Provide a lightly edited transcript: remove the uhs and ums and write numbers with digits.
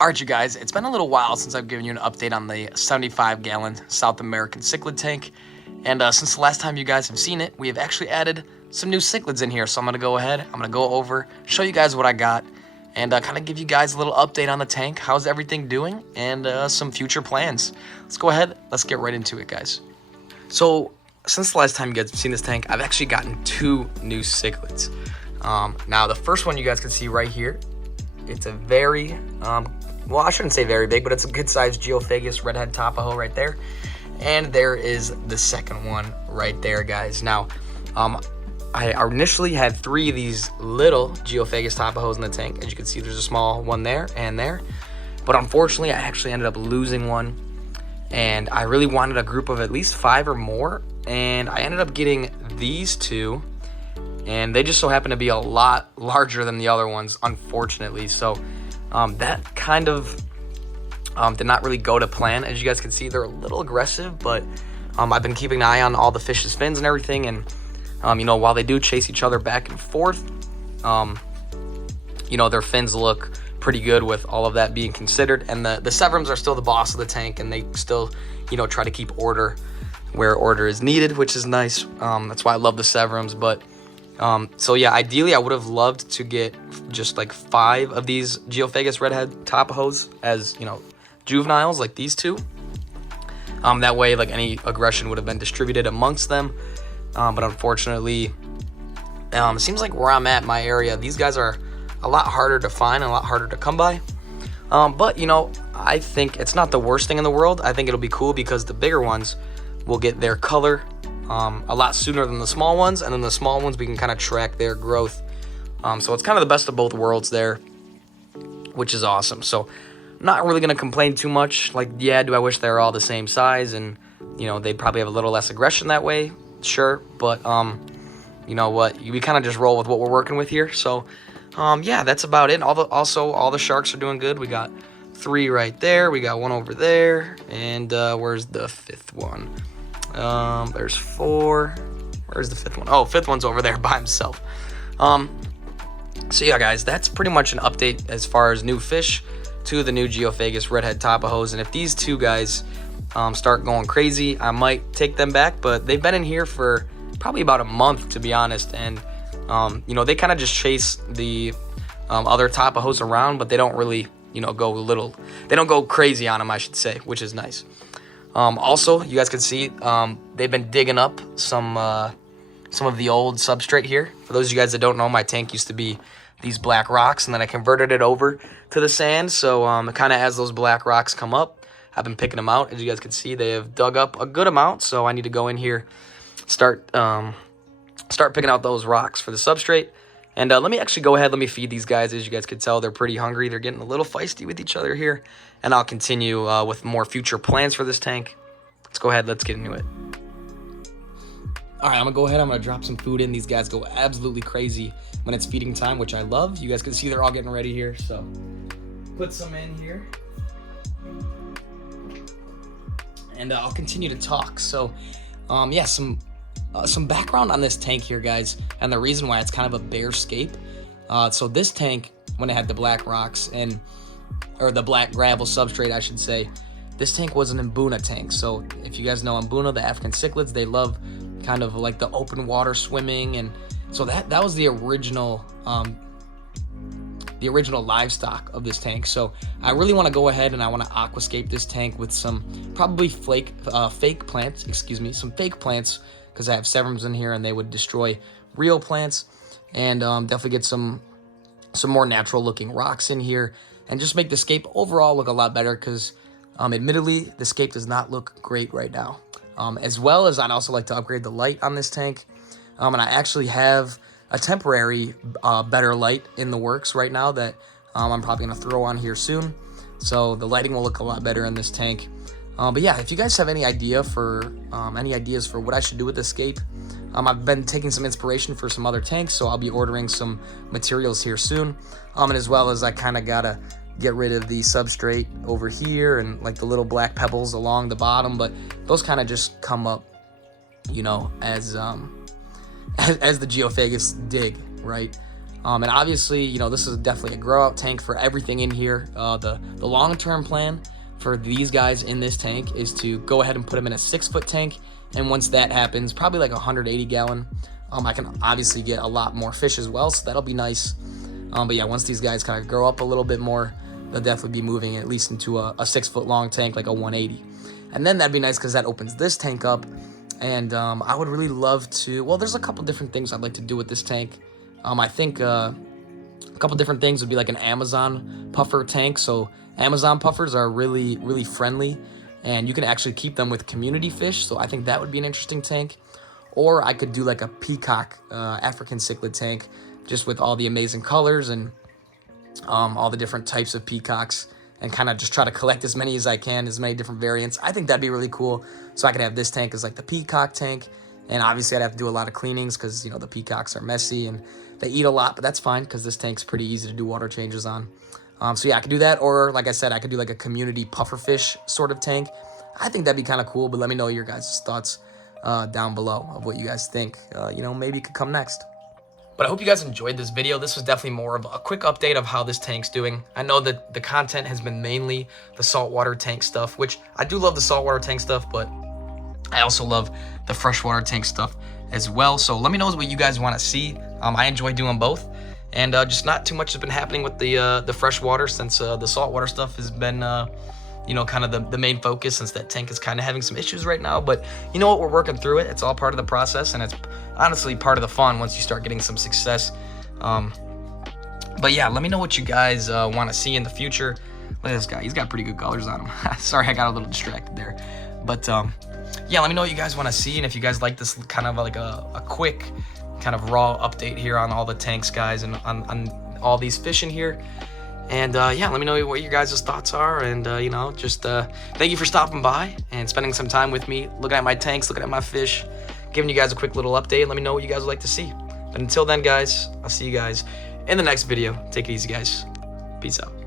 Alright, you guys, it's been a little while since I've given you an update on the 75-gallon South American cichlid tank. And since the last time you guys have seen it, we have actually added some new cichlids in here. So I'm going to go ahead, I'm going to go over, show you guys what I got, and kind of give you guys a little update on the tank. How's everything doing? And some future plans. Let's go ahead, let's get right into it, guys. So, since the last time you guys have seen this tank, I've actually gotten two new cichlids. Now, the first one you guys can see right here, it's a very, well, I shouldn't say very big, but it's a good-sized Geophagus redhead Tapajo right there. And there is the second one right there, guys. Now, I initially had three of these little Geophagus Tapajos in the tank. As you can see, there's a small one there and there. But unfortunately, I actually ended up losing one. And I really wanted a group of at least 5 or more. And I ended up getting these two. And they just so happen to be a lot larger than the other ones, unfortunately. So that kind of did not really go to plan. As you guys can see, they're a little aggressive, but I've been keeping an eye on all the fish's fins and everything. And, you know, while they do chase each other back and forth, you know, their fins look pretty good with all of that being considered. And the Severums are still the boss of the tank, and they still, you know, try to keep order where order is needed, which is nice. That's why I love the Severums. But so yeah, ideally I would have loved to get just like 5 of these Geophagus redhead Tapajos as, you know, juveniles like these two. That way, like, any aggression would have been distributed amongst them. But unfortunately, it seems like where I'm at, my area, these guys are a lot harder to find and a lot harder to come by. But, you know, I think it's not the worst thing in the world. I think it'll be cool because the bigger ones will get their color a lot sooner than the small ones, and then the small ones we can kind of track their growth. So it's kind of the best of both worlds there, which is awesome. So I'm not really going to complain too much. Like, yeah, do I wish they were all the same size and, you know, they'd probably have a little less aggression that way? Sure, but you know what? We kind of just roll with what we're working with here. So yeah, that's about it. Also, all the sharks are doing good. We got 3 right there. We got 1 over there. And where's the 5th one? There's 4. Where's the 5th one? Oh, 5th one's over there by himself. So yeah, guys, that's pretty much an update as far as new fish to the new Geophagus redhead Tapajos. And if these two guys start going crazy, I might take them back. But they've been in here for probably about a month, to be honest. And you know, they kind of just chase the other Tapajos around, but they don't really, you know, they don't go crazy on them, I should say, which is nice. Also, you guys can see they've been digging up some of the old substrate here. For those of you guys that don't know, my tank used to be these black rocks, and then I converted it over to the sand. So kind of as those black rocks come up, I've been picking them out. As you guys can see, they have dug up a good amount. So I need to go in here, start picking out those rocks for the substrate. And let me actually go ahead, let me feed these guys. As you guys can tell, they're pretty hungry. They're getting a little feisty with each other here. And I'll continue with more future plans for this tank. Let's go ahead, let's get into it. All right, I'm gonna go ahead, I'm gonna drop some food in. These guys go absolutely crazy when it's feeding time, which I love. You guys can see they're all getting ready here, so put some in here. And I'll continue to talk. So, yeah, some background on this tank here, guys, and the reason why it's kind of a bear scape. So this tank, when it had the black rocks or the black gravel substrate, I should say, this tank was an Mbuna tank. So if you guys know Mbuna, the African cichlids, they love kind of like the open water swimming, and so that was the original livestock of this tank. So I really want to go ahead and I want to aquascape this tank with some probably fake plants, some fake plants, because I have Severums in here and they would destroy real plants, and definitely get some more natural looking rocks in here and just make the scape overall look a lot better, because admittedly the scape does not look great right now. As well as I'd also like to upgrade the light on this tank, and I actually have a temporary better light in the works right now that I'm probably going to throw on here soon, so the lighting will look a lot better in this tank. But yeah, if you guys have any ideas for what I should do with this scape, I've been taking some inspiration for some other tanks, so I'll be ordering some materials here soon. And as well as I kind of gotta get rid of the substrate over here and like the little black pebbles along the bottom, but those kind of just come up, you know, as the Geophagus dig, right? And obviously, you know, this is definitely a grow out tank for everything in here. The long-term plan for these guys in this tank is to go ahead and put them in a 6-foot tank. And once that happens, probably like 180 gallon, I can obviously get a lot more fish as well, so that'll be nice. But yeah, once these guys kind of grow up a little bit more, they'll definitely be moving at least into a 6-foot long tank, like a 180. And then that'd be nice because that opens this tank up. And I would really love to, well, there's a couple different things I'd like to do with this tank. I think a couple different things would be like an Amazon puffer tank. So Amazon puffers are really, really friendly, and you can actually keep them with community fish. So I think that would be an interesting tank. Or I could do like a peacock African cichlid tank, just with all the amazing colors and all the different types of peacocks, and kind of just try to collect as many as I can, as many different variants. I think that'd be really cool. So I could have this tank as like the peacock tank. And obviously I'd have to do a lot of cleanings because, you know, the peacocks are messy and they eat a lot, but that's fine because this tank's pretty easy to do water changes on. So yeah, I could do that. Or like I said, I could do like a community pufferfish sort of tank. I think that'd be kind of cool, but let me know your guys' thoughts down below of what you guys think, you know, maybe could come next. But I hope you guys enjoyed this video. This was definitely more of a quick update of how this tank's doing. I know that the content has been mainly the saltwater tank stuff, which I do love the saltwater tank stuff, but I also love the freshwater tank stuff as well. So let me know what you guys want to see. I enjoy doing both. And just not too much has been happening with the freshwater, since the saltwater stuff has been, you know, kind of the main focus, since that tank is kind of having some issues right now. But you know what, we're working through it. It's all part of the process, and it's honestly part of the fun once you start getting some success. But yeah, let me know what you guys want to see in the future. Look at this guy. He's got pretty good colors on him. Sorry, I got a little distracted there. But yeah, let me know what you guys want to see, and if you guys like this kind of like a quick kind of raw update here on all the tanks, guys, and on all these fish in here. And yeah, let me know what your guys' thoughts are. And you know, just thank you for stopping by and spending some time with me, looking at my tanks, looking at my fish, giving you guys a quick little update. Let me know what you guys would like to see. But until then, guys, I'll see you guys in the next video. Take it easy, guys. Peace out.